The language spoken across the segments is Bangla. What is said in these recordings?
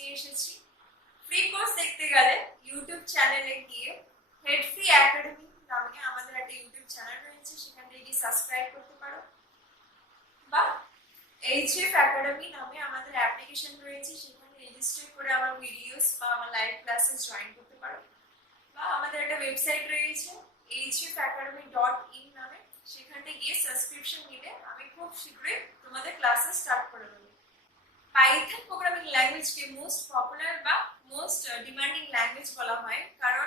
নিয়ে এসেছি। ফ্রি কোর্স দেখতে গেলে ইউটিউব চ্যানেলে গিয়ে HeadFree একাডেমি নামে আমাদের একটা ইউটিউব চ্যানেল রয়েছে, সেখান থেকে গিয়ে সাবস্ক্রাইব করতে পারো, বা HF একাডেমি নামে আমাদের অ্যাপ্লিকেশন রয়েছে, সেখানে রেজিস্টার করে আমার ভিডিওস বা আমার লাইভ ক্লাসেস জয়েন করতে পারো, বা আমাদের একটা ওয়েবসাইট রয়েছে hfacademy.in নামে, সেখানে গিয়ে সাবস্ক্রিপশন নিলে আমি খুব শীঘ্রই তোমাদের ক্লাসেস স্টার্ট করে দেবো। পাইথন প্রোগ্রামিং ল্যাঙ্গুয়েজকে মোস্ট পপুলার বা মোস্ট ডিমান্ডিং ল্যাঙ্গুয়েজ বলা হয়, কারণ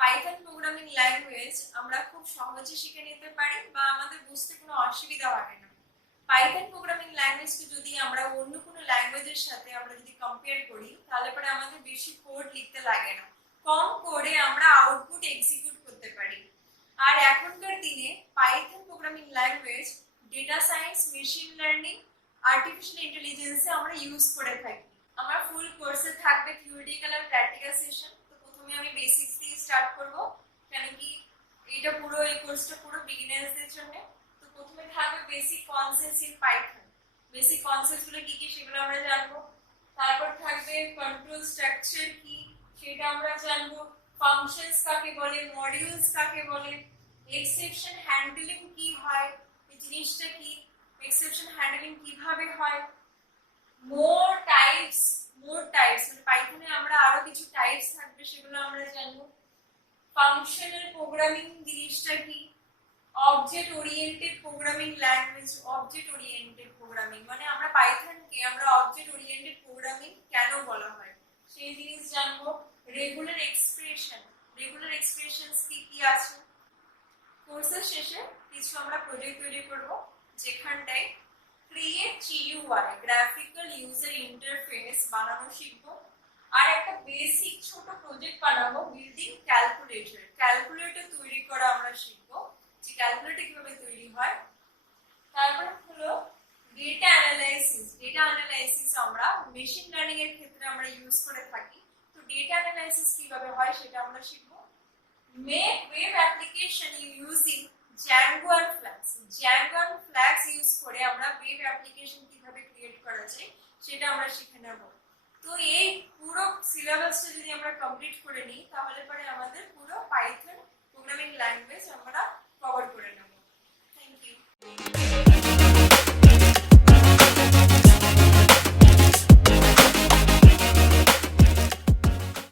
পাইথন প্রোগ্রামিং ল্যাঙ্গুয়েজ আমরা খুব সহজে শিখে নিতে পারি বা আমাদের বুঝতে কোনো অসুবিধা হয় না। পাইথন প্রোগ্রামিং ল্যাঙ্গুয়েজকে যদি আমরা অন্য কোনো ল্যাঙ্গুয়েজের সাথে আমরা যদি কম্পেয়ার করি, তাহলে পরে আমাদের বেশি কোড লিখতে লাগে না, কম কোডে আমরা আউটপুট এক্সিকিউট করতে পারি। আর এখনকার দিনে Python programming language data science, machine learning, artificial ইন্টেলিজেন্সে আমরা ইউজ করে থাকি। আমার ফুল কোর্সে থাকবে থিওরিটিক্যাল আর প্র্যাকটিক্যাল সেশন। তো প্রথমে আমি বেসিক্স দিয়ে স্টার্ট করব, কেন কি এই কোর্সটা পুরো বিগিনার্সদের জন্য। তো প্রথমে থাকবে basic concepts in Python. Basic concepts গুলো কি কি সেগুলো আমরা জানবো। তারপর থাকবে কন্ট্রোল স্ট্রাকচার কি সেটা আমরা জানবো, ফাংশনস কাকে বলে, মডিউলস কাকে বলে, এক্সেপশন হ্যান্ডলিং কি হয়, এই জিনিসটা কি, এক্সেপশন হ্যান্ডলিং কিভাবে হয়, মোর টাইপস মানে পাইথনে আমরা আরো কিছু টাইপস থাকবে, সেগুলো আমরা জানবো। ফাংশনাল প্রোগ্রামিং জিনিসটা কি, object oriented programming language, object oriented programming মানে আমরা পাইথনকে আমরা অবজেক্ট ওরিয়েন্টেড প্রোগ্রামিং কেন বলা হয় সেই জিনিস জানবো। রেগুলার এক্সপ্রেশনস কি কি আছে। কোর্সের শেষে কিছু আমরা প্রজেক্ট তৈরি করব, যেখানটায় create GUI graphical user interface বানানো শিখবো, আর একটা বেসিক ছোট প্রজেক্ট বানাবো বিল্ডিং ক্যালকুলেটর তৈরি করা আমরা শিখবো, যে ক্যালকুলেটর কিভাবে তৈরি হয়। তারপর হলো ডেটা অ্যানালাইসিস আমরা মেশিন লার্নিং এর ক্ষেত্রে আমরা ইউজ করে থাকি। তো ডেটা অ্যানালাইসিস কিভাবে হয় সেটা আমরা শিখবো। Make web application using Django and Flask use করে আমরা ওয়েব অ্যাপ্লিকেশন কিভাবে ক্রিয়েট করা যায় সেটা আমরা শিখে নেব। তো এই পুরো সিলেবাসটা যদি আমরা কমপ্লিট করে নিই, তাহলে পরে আমাদের পুরো পাইথন প্রোগ্রামিং ল্যাঙ্গুয়েজ আমরা কভার করে নেব। Thank you.